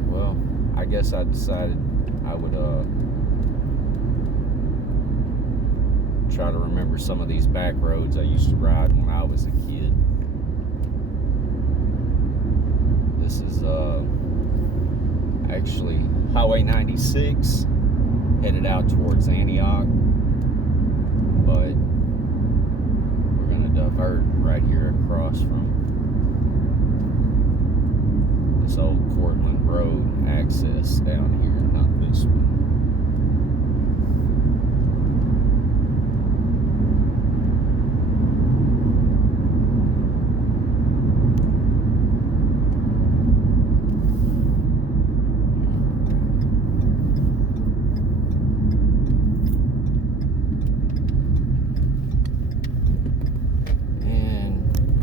Alright, well, I guess I decided I would try to remember some of these back roads I used to ride when I was a kid. This is actually Highway 96 headed out towards Antioch, but we're going to divert right here across from this old Cortland Road access down here, not this one.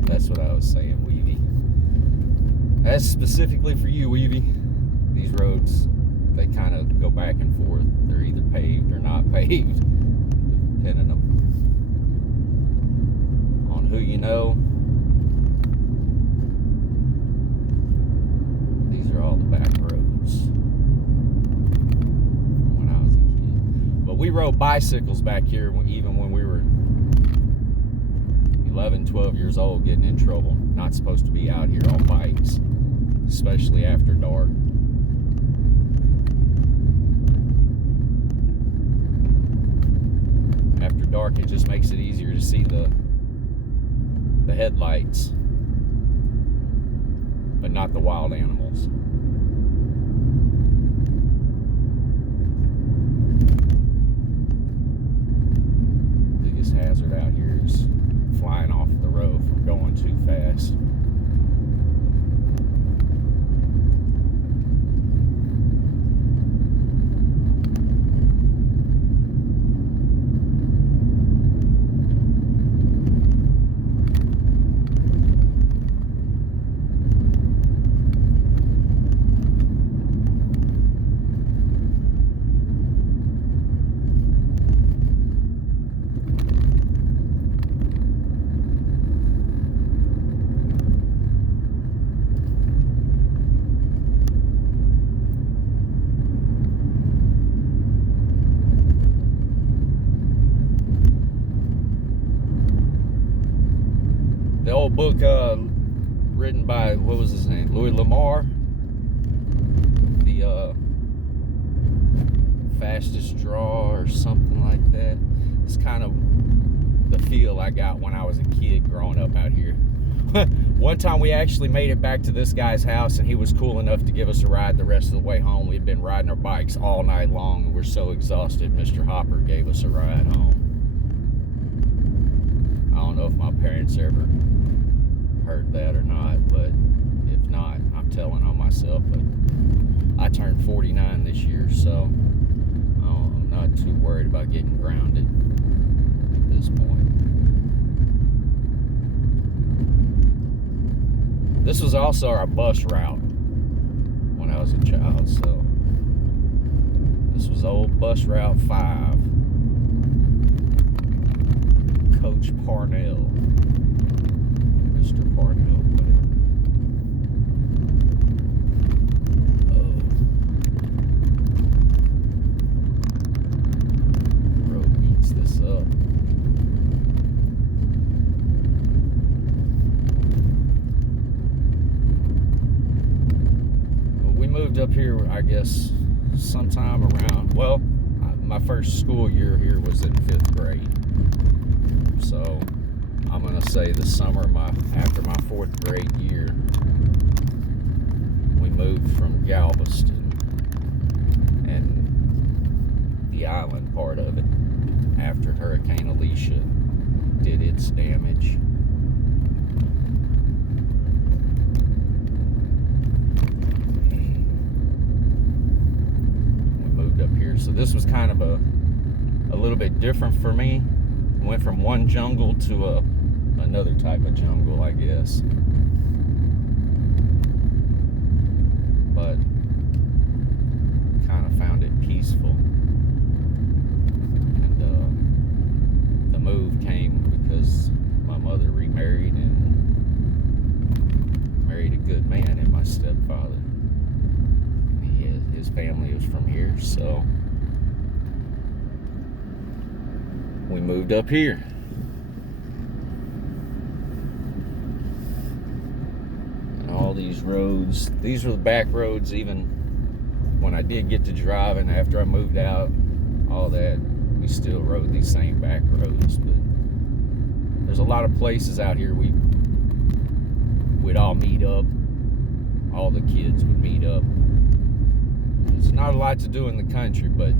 That's what I was saying, Weavy. That's specifically for you, Weavy. These roads, they kind of go back and forth. They're either paved or not paved, depending on who you know. These are all the back roads from when I was a kid. But we rode bicycles back here even when we were 11, 12 years old, getting in trouble. Not supposed to be out here on bikes, especially after dark. After dark, it just makes it easier to see the headlights, but not the wild animals. Biggest hazard out here is flying off the road from going too fast. The old book written by, what was his name, Louis Lamar, the fastest draw or something like that. It's kind of the feel I got when I was a kid growing up out here. One time we actually made it back to this guy's house, and he was cool enough to give us a ride the rest of the way home. We'd been riding our bikes all night long, and we're so exhausted. Mr. Hopper gave us a ride home. I don't know if my parents ever heard that or not, but if not, I'm telling on myself. But I turned 49 this year, so I'm not too worried about getting grounded at this point. This was also our bus route when I was a child, so this was old bus route 5. Coach Parnell. Mr. Parnell, whatever. Road beats this up. Well, we moved up here, I guess, sometime around, well, my first school year here was in 5th grade. So I'm gonna say the summer after my 4th grade year, we moved from Galveston and the island part of it after Hurricane Alicia did its damage. We moved up here, so this was kind of a little bit different for me. Went from one jungle to another type of jungle, I guess. But kind of found it peaceful. And the move came because my mother remarried and married a good man and my stepfather. family was from here, so we moved up here. And all these roads, these were the back roads even when I did get to driving after I moved out, all that, we still rode these same back roads. But there's a lot of places out here we'd all meet up. All the kids would meet up. There's not a lot to do in the country, but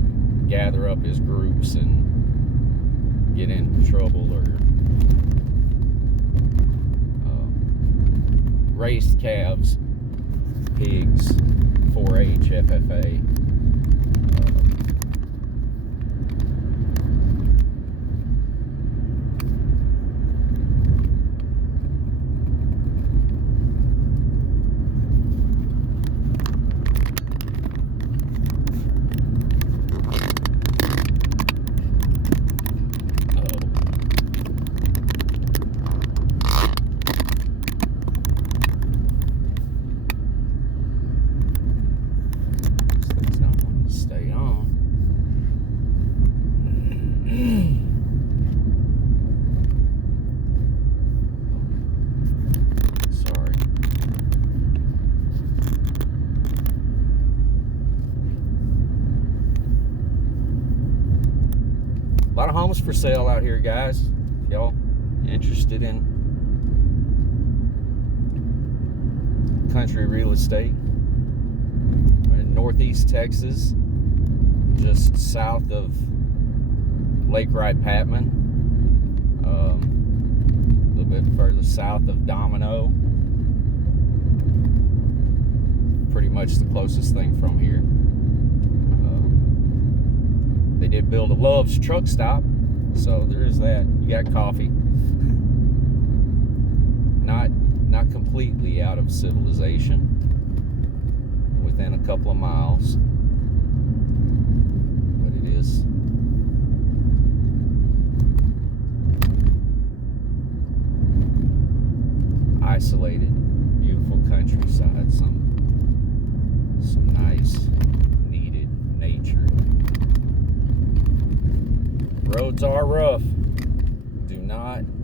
gather up as groups and get into trouble or race calves, pigs, 4-H, FFA. A lot of homes for sale out here, guys. If y'all interested in country real estate. We're in Northeast Texas, just south of Lake Wright-Patman, a little bit further south of Domino. Pretty much the closest thing from here. They did build a Love's truck stop, so there is that. You got coffee. Not completely out of civilization. Within a couple of miles, but it is. Isolated, beautiful countryside. Some nice, needed nature. Roads are rough.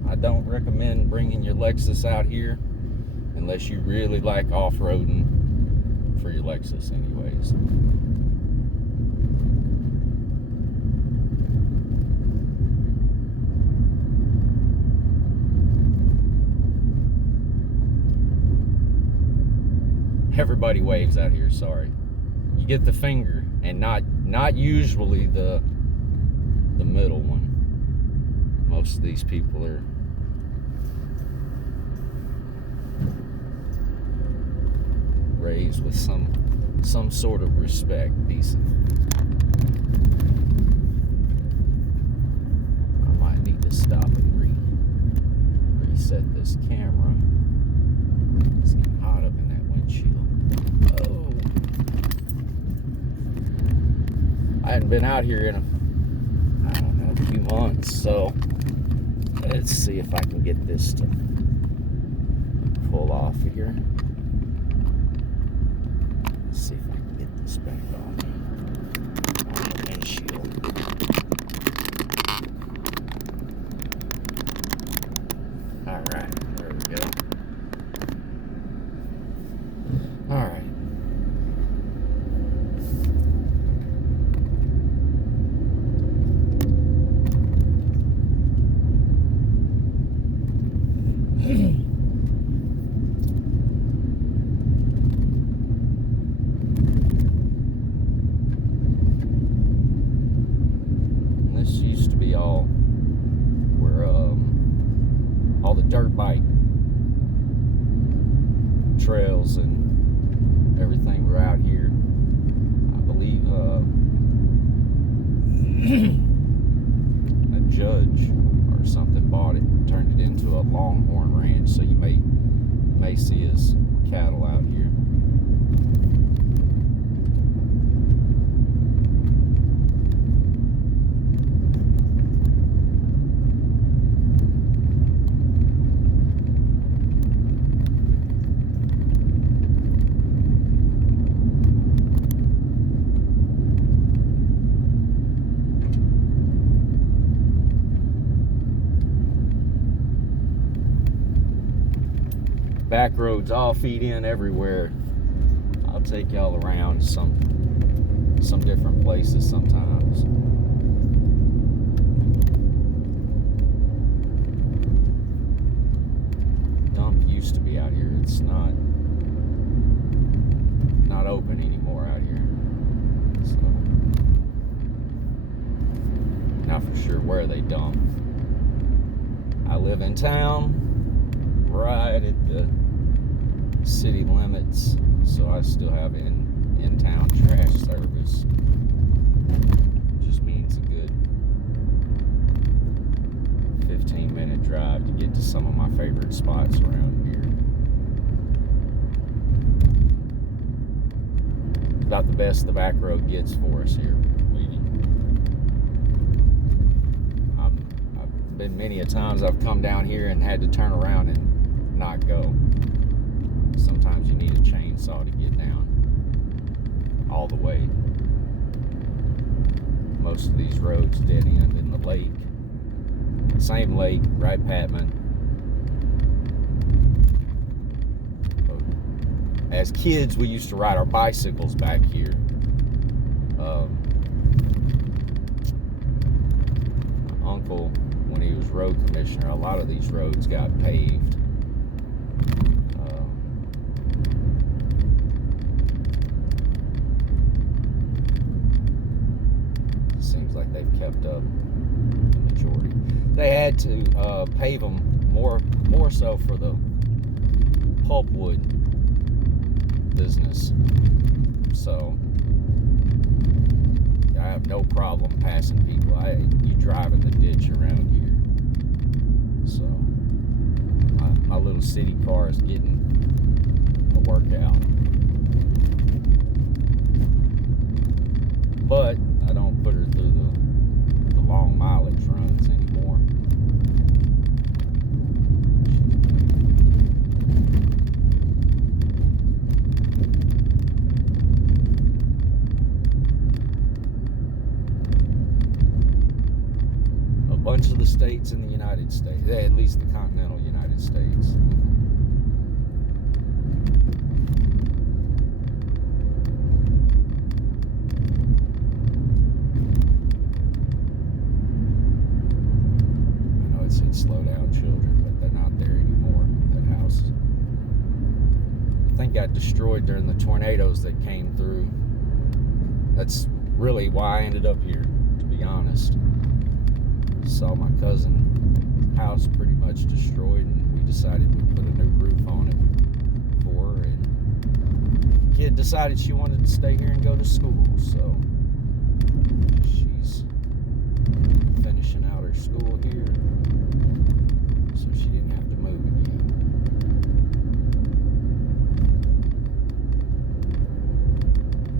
I don't recommend bringing your Lexus out here unless you really like off-roading for your Lexus anyways. Everybody waves out here, sorry. You get the finger and not usually the middle one. Most of these people are raised with some sort of respect, decent. I might need to stop and reset this camera. It's getting hot up in that windshield. Oh, I hadn't been out here in a few months, so let's see if I can get this to pull off here. Let's see if I can get this back on the windshield. All right, there we go. All right. This used to be all where all the dirt bike trails and everything were out here. I believe a judge or something bought it and turned it into a longhorn ranch, so you may see his cattle out here. back roads all feed in everywhere. I'll take y'all around some different places sometimes. Dump used to be out here. It's not open anymore out here. So, not for sure where they dump. I live in town, right at the city limits, so I still have in-town trash service. Just means a good 15-minute drive to get to some of my favorite spots around here. About the best the back road gets for us here. I've been many a times I've come down here and had to turn around and not go. Sometimes you need a chainsaw to get down all the way. Most of these roads dead end in the lake. Same lake, right, Patman? As kids, we used to ride our bicycles back here. My uncle, when he was road commissioner, a lot of these roads got paved. Seems like they've kept up the majority. They had to pave them more so for the pulpwood business. So I have no problem passing people. You drive in the ditch around here. So my little city car is getting a workout. But I don't put her through the long mileage runs anymore. A bunch of the states in the United States, at least the continental United States. Slow down children, but they're not there anymore. That house, I think, got destroyed during the tornadoes that came through. That's really why I ended up here, to be honest. Saw my cousin's house pretty much destroyed, and we decided we'd put a new roof on it for her, and the kid decided she wanted to stay here and go to school, so she's finishing out her school here. So she didn't have to move again.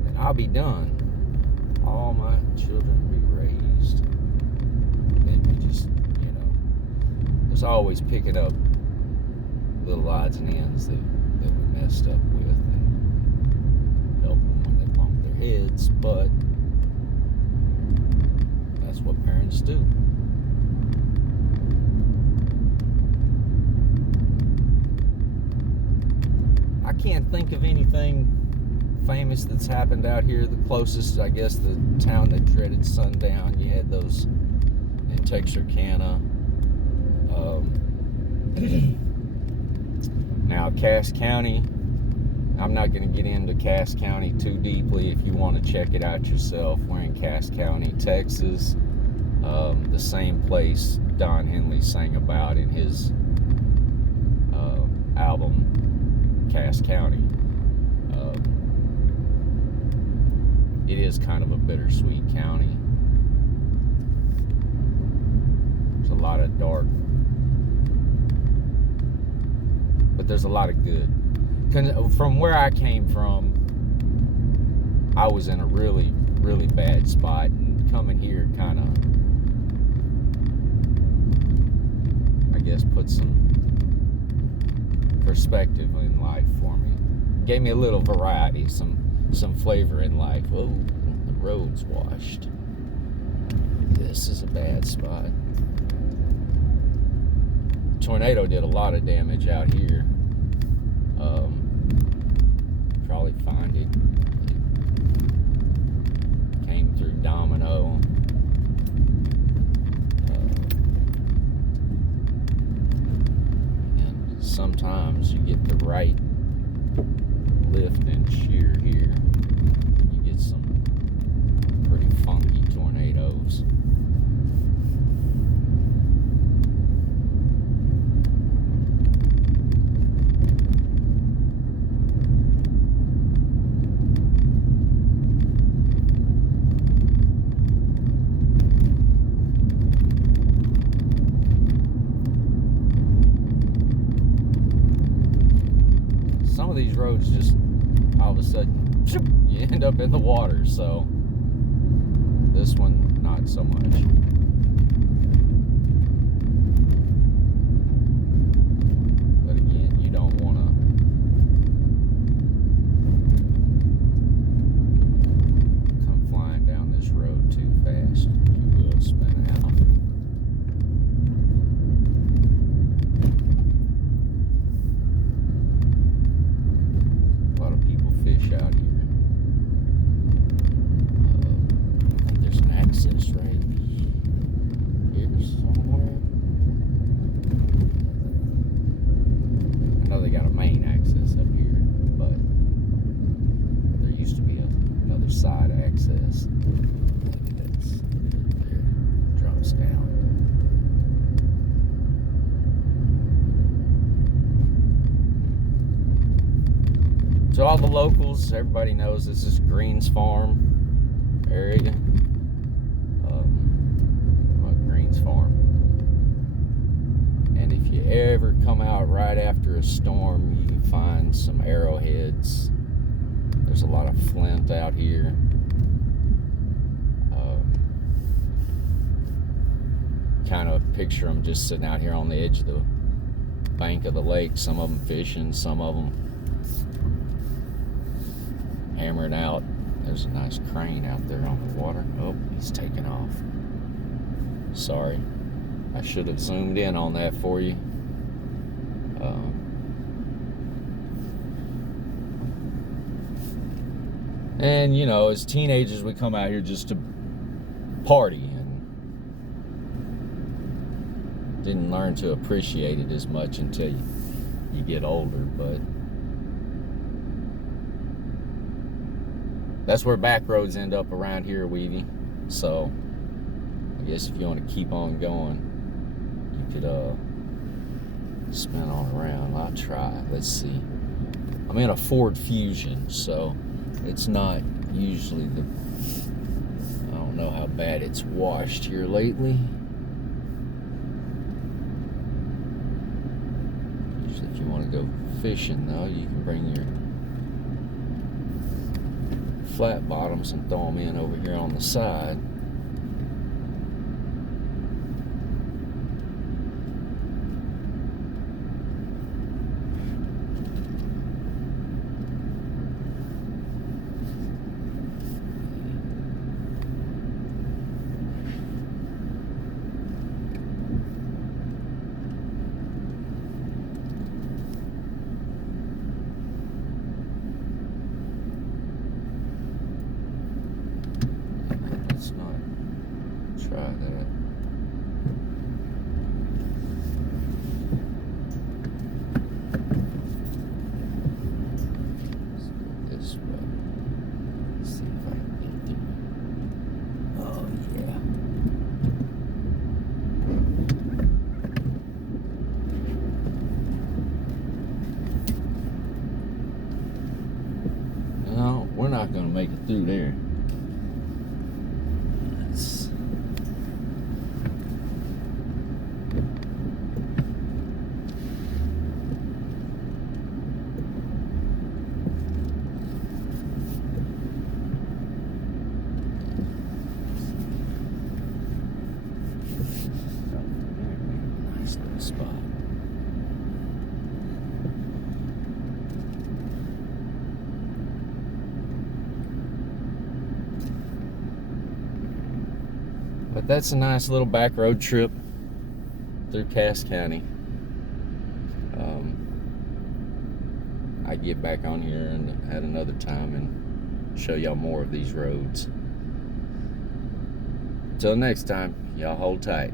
Then I'll be done. All my children will be raised. Then we just, there's always picking up little odds and ends that we messed up with and help them when they bump their heads, but that's what parents do. I can't think of anything famous that's happened out here. The closest, I guess, the town that dreaded sundown. You had those in Texarkana. Now, Cass County, I'm not going to get into Cass County too deeply. If you want to check it out yourself, we're in Cass County, Texas. The same place Don Henley sang about in his album, Cass County. It is kind of a bittersweet county. There's a lot of dark, but there's a lot of good. From where I came from, I was in a really, really bad spot, and coming here kind of, I guess, put some perspective in life for me. Gave me a little variety, some flavor in life. Oh, the road's washed. This is a bad spot. Tornado did a lot of damage out here. Probably find it. It came through Domino. And sometimes you get the right lift and shear here, you get some pretty funky tornadoes. Some of these roads just all of a sudden you end up in the water, so this one not so much. But again, you don't want to come flying down this road too fast. You will spin out. Out here. I think there's an access right here somewhere. I know they got a main access up here, but there used to be another side access. Look at this. There, drops down. So all the locals, everybody knows this is Green's Farm area. Green's Farm. And if you ever come out right after a storm, you can find some arrowheads. There's a lot of flint out here. Kind of picture them just sitting out here on the edge of the bank of the lake. Some of them fishing, some of them hammering out. There's a nice crane out there on the water. Oh, he's taking off. Sorry, I should have zoomed in on that for you. And you know, as teenagers, we come out here just to party and didn't learn to appreciate it as much until you get older. But that's where back roads end up around here, Weavy. So I guess if you want to keep on going, you could spin on around. I'll try. Let's see. I'm in a Ford Fusion, so it's not usually the, I don't know how bad it's washed here lately. Usually if you want to go fishing though, you can bring your flat bottoms and throw them in over here on the side. Let's not try that. Let's go this way. Let's see if I can get through. Oh yeah. No, we're not going to make it through there. Nice little spot. But that's a nice little back road trip through Cass County. might get back on here and at another time and show y'all more of these roads. Till next time, y'all hold tight.